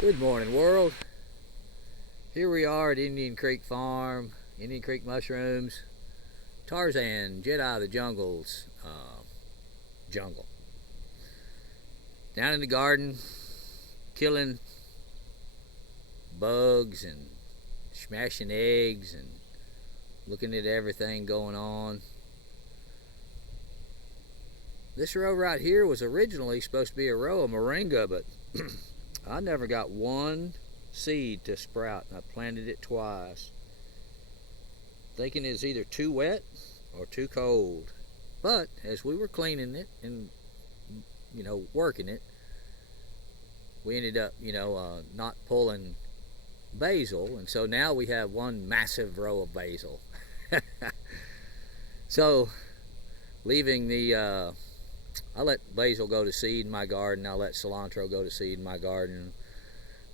Good morning, world. Here we are at Indian Creek Farm, Indian Creek Mushrooms, Tarzan, Jedi of the Jungle's jungle. Down in the garden, killing bugs and smashing eggs and looking at everything going on. This row right here was originally supposed to be a row of moringa, but I never got one seed to sprout. I planted it twice, thinking it's either too wet or too cold. But as we were cleaning it and working it, we ended up not pulling basil, and so now we have one massive row of basil. So leaving the I let basil go to seed in my garden. I let cilantro go to seed in my garden.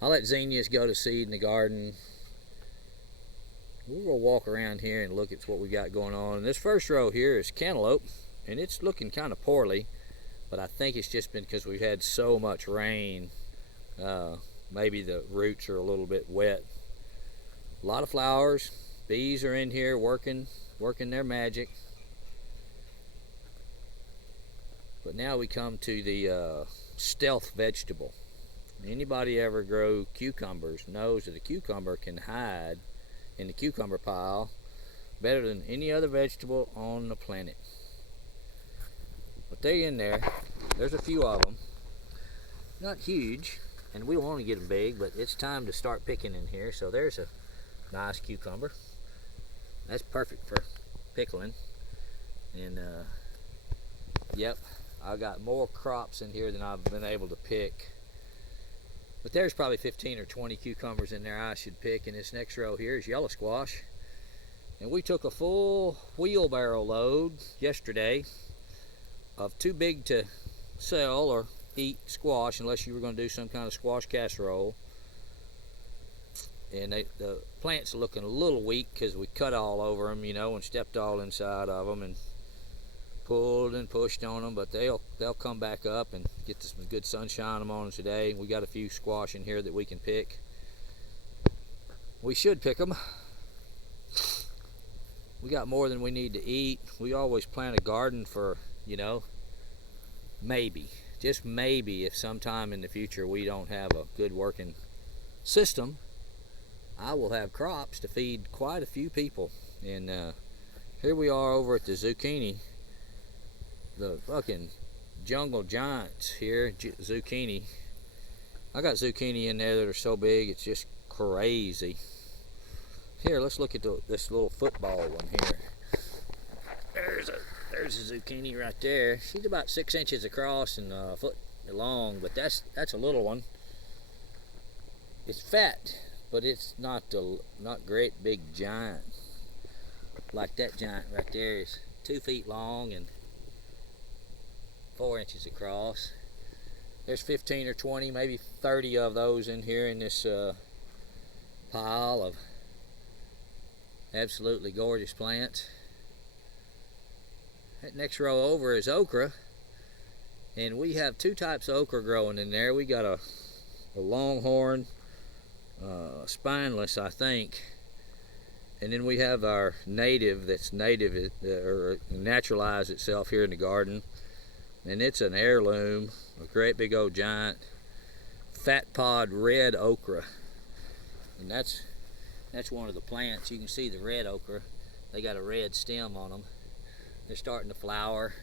I let zinnias go to seed in the garden. We're going to walk around here and look at what we got going on. And this first row here is cantaloupe, and it's looking kind of poorly, but I think it's just been because we've had so much rain. Maybe the roots are a little bit wet. A lot of flowers. Bees are in here working their magic. But now we come to the stealth vegetable. Anybody ever grow cucumbers knows that a cucumber can hide in the cucumber pile better than any other vegetable on the planet. But they're in there. There's a few of them. Not huge, and we don't want to get them big, but it's time to start picking in here. So there's a nice cucumber. That's perfect for pickling. And yep, I got more crops in here than I've been able to pick. But there's probably 15 or 20 cucumbers in there I should pick. And this next row here is yellow squash. And we took a full wheelbarrow load yesterday of too big to sell or eat squash unless you were going to do some kind of squash casserole. And the plants are looking a little weak because we cut all over them, and stepped all inside of them and pulled and pushed on them, but they'll come back up and get some good sunshine on them today. We got a few squash in here that we can pick. We should pick them. We got more than we need to eat. We always plant a garden for, maybe, just maybe, if sometime in the future we don't have a good working system, I will have crops to feed quite a few people. And here we are over at the zucchini. The fucking jungle giants here, zucchini. I got zucchini in there that are so big it's just crazy. Here, let's look at this little football one here. There's a zucchini right there. She's about 6 inches across and a foot long, but that's a little one. It's fat, but it's not great big giant. Like that giant right there is 2 feet long and 4 inches across. There's 15 or 20, maybe 30 of those in here in this pile of absolutely gorgeous plants. That next row over is okra, and we have two types of okra growing in there. We got a longhorn, spineless, I think, and then we have our native that's native or naturalized itself here in the garden. And it's an heirloom, a great big old giant fat pod red okra. And that's one of the plants. You can see the red okra. They got a red stem on them. They're starting to flower.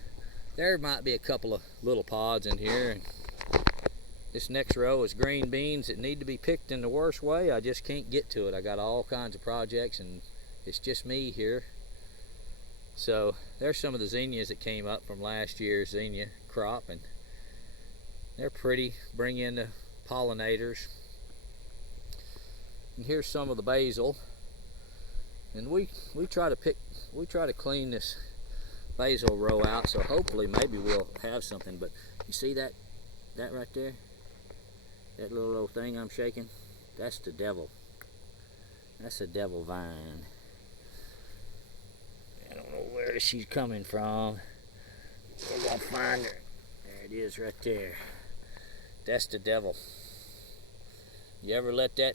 There might be a couple of little pods in here. This next row is green beans that need to be picked in the worst way. I just can't get to it. I got all kinds of projects and it's just me here. So there's some of the zinnias that came up from last year's zinnia crop, and they're pretty. Bring in the pollinators. And here's some of the basil. And we try to clean this basil row out, so hopefully maybe we'll have something. But you see that right there? That little thing I'm shaking? That's the devil. That's a devil vine. I don't know where she's coming from. We're gonna find her. There it is right there. That's the devil. You ever let that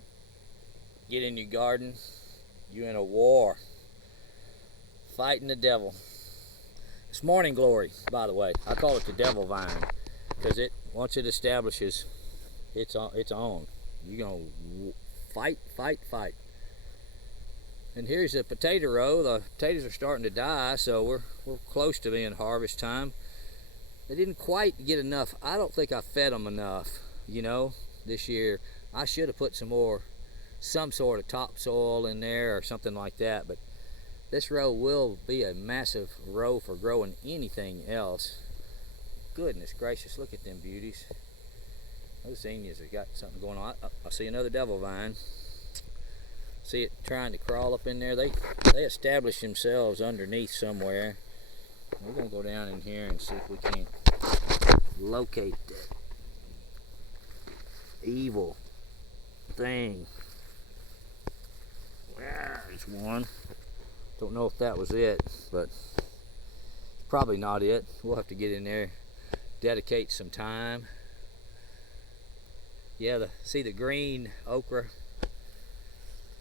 get in your garden? You in a war, fighting the devil. It's morning glory, by the way. I call it the devil vine because once it establishes its own, you're gonna fight, fight, fight. And here's the potato row. The potatoes are starting to die, so we're close to being harvest time. They didn't quite get enough. I don't think I fed them enough, this year. I should have put some sort of topsoil in there or something like that, but this row will be a massive row for growing anything else. Goodness gracious, look at them beauties. Those zinnias have got something going on. I see another devil vine. See it trying to crawl up in there. They establish themselves underneath somewhere. We're gonna go down in here and see if we can't locate that evil thing. There's one. Don't know if that was it, but probably not it. We'll have to get in there, dedicate some time. Yeah, see the green okra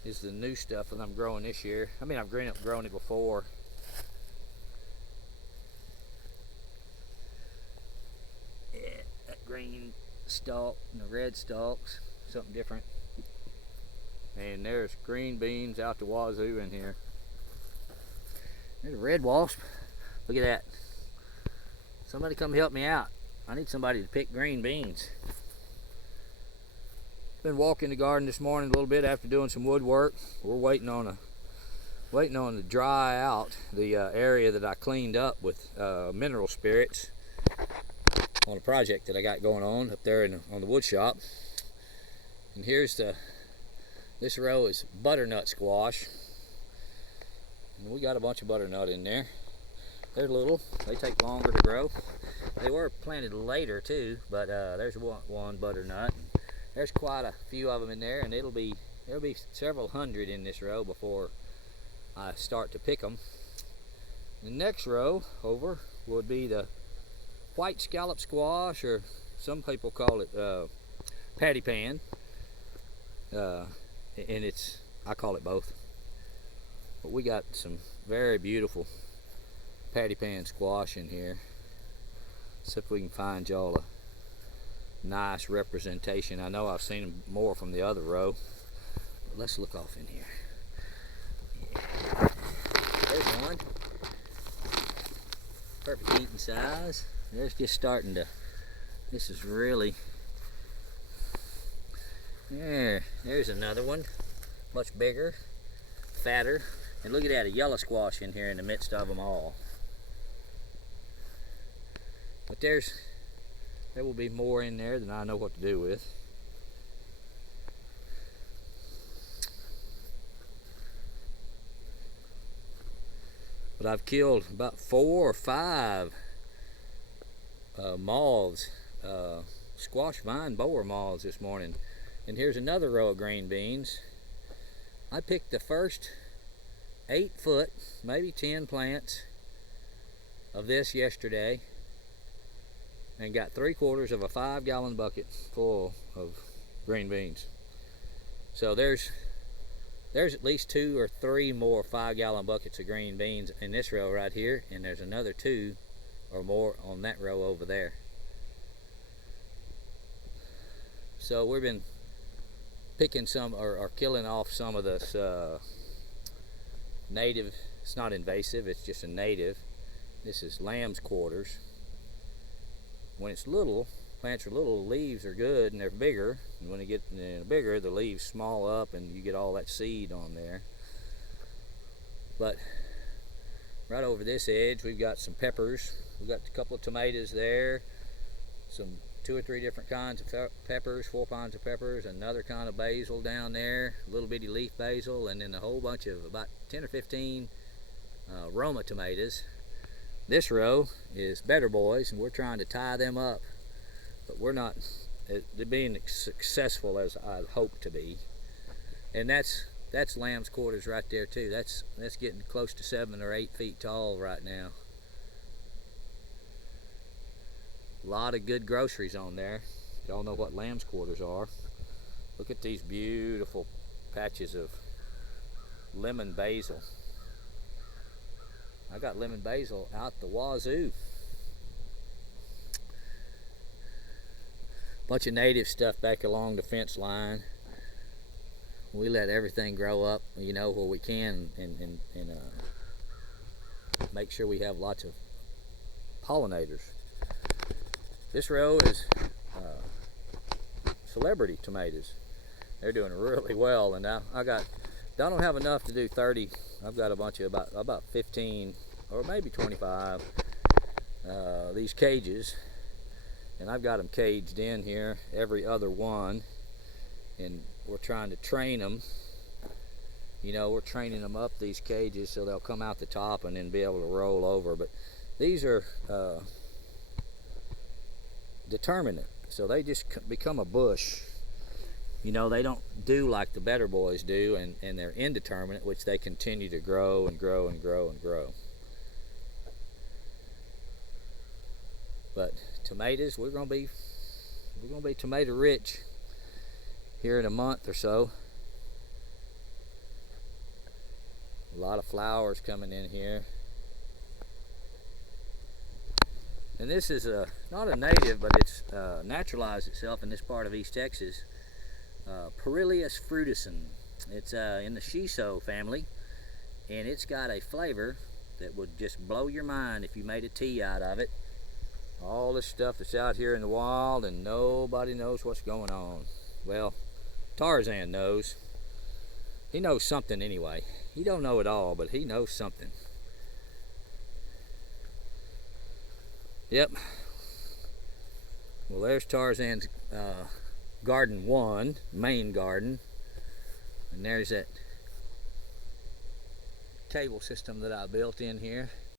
is the new stuff that I'm growing this year. I mean, I've grown it before. Yeah, that green stalk and the red stalks, something different. And there's green beans out the wazoo in here. There's a red wasp. Look at that. Somebody come help me out. I need somebody to pick green beans. Been walking the garden this morning a little bit after doing some woodwork. We're waiting on to dry out the area that I cleaned up with mineral spirits on a project that I got going on up there on the wood shop. And this row is butternut squash. And we got a bunch of butternut in there. They're little. They take longer to grow. They were planted later too, but there's one butternut. There's quite a few of them in there, and there'll be several hundred in this row before I start to pick them. The next row over would be the white scallop squash, or some people call it patty pan, and I call it both. But we got some very beautiful patty pan squash in here. See if we can find y'all a nice representation. I know I've seen them more from the other row, but let's look off in here. Yeah. There's one. Perfect eating size. There's just starting to, this is really, there's another one, much bigger, fatter, and look at that, a yellow squash in here in the midst of them all. But there will be more in there than I know what to do with. But I've killed about 4 or 5 moths, squash vine borer moths this morning. And here's another row of green beans. I picked the first 8 foot, maybe 10 plants of this yesterday, and got 3/4 of a 5-gallon bucket full of green beans. So there's at least 2 or 3 more 5-gallon buckets of green beans in this row right here, and there's another 2 or more on that row over there. So we've been picking some or killing off some of this native. It's not invasive, it's just a native. This is lamb's quarters. When it's little, plants are little, the leaves are good and they're bigger. And when they get bigger, the leaves small up and you get all that seed on there. But right over this edge, we've got some peppers. We've got a couple of tomatoes there, some 2 or 3 different kinds of peppers, 4 kinds of peppers, another kind of basil down there, a little bitty leaf basil, and then a whole bunch of about 10 or 15 Roma tomatoes. This row is Better Boys, and we're trying to tie them up, but we're not being successful as I hope to be. And that's lamb's quarters right there too. That's getting close to 7 or 8 feet tall right now. A lot of good groceries on there. Y'all know what lamb's quarters are. Look at these beautiful patches of lemon basil. I got lemon basil out the wazoo. Bunch of native stuff back along the fence line. We let everything grow up, you know, where we can, and make sure we have lots of pollinators. This row is celebrity tomatoes. They're doing really well, and I don't have enough to do 30. I've got a bunch of about 15 or maybe 25 these cages, and I've got them caged in here, every other one, and we're trying to train them. You know, we're training them up these cages so they'll come out the top and then be able to roll over. But these are determinate, so they just become a bush. You know, they don't do like the better boys do, and they're indeterminate, which they continue to grow and grow and grow and grow. But tomatoes, we're gonna be tomato rich here in a month or so. A lot of flowers coming in here. And this is not a native, but it's naturalized itself in this part of East Texas. Perilius fruticans. It's in the shiso family, and it's got a flavor that would just blow your mind if you made a tea out of it. All this stuff that's out here in the wild, and nobody knows what's going on. Well, Tarzan knows. He knows something anyway. He don't know it all, but he knows something. Yep. Well, there's Tarzan's garden 1, main garden, and there's that cable system that I built in here.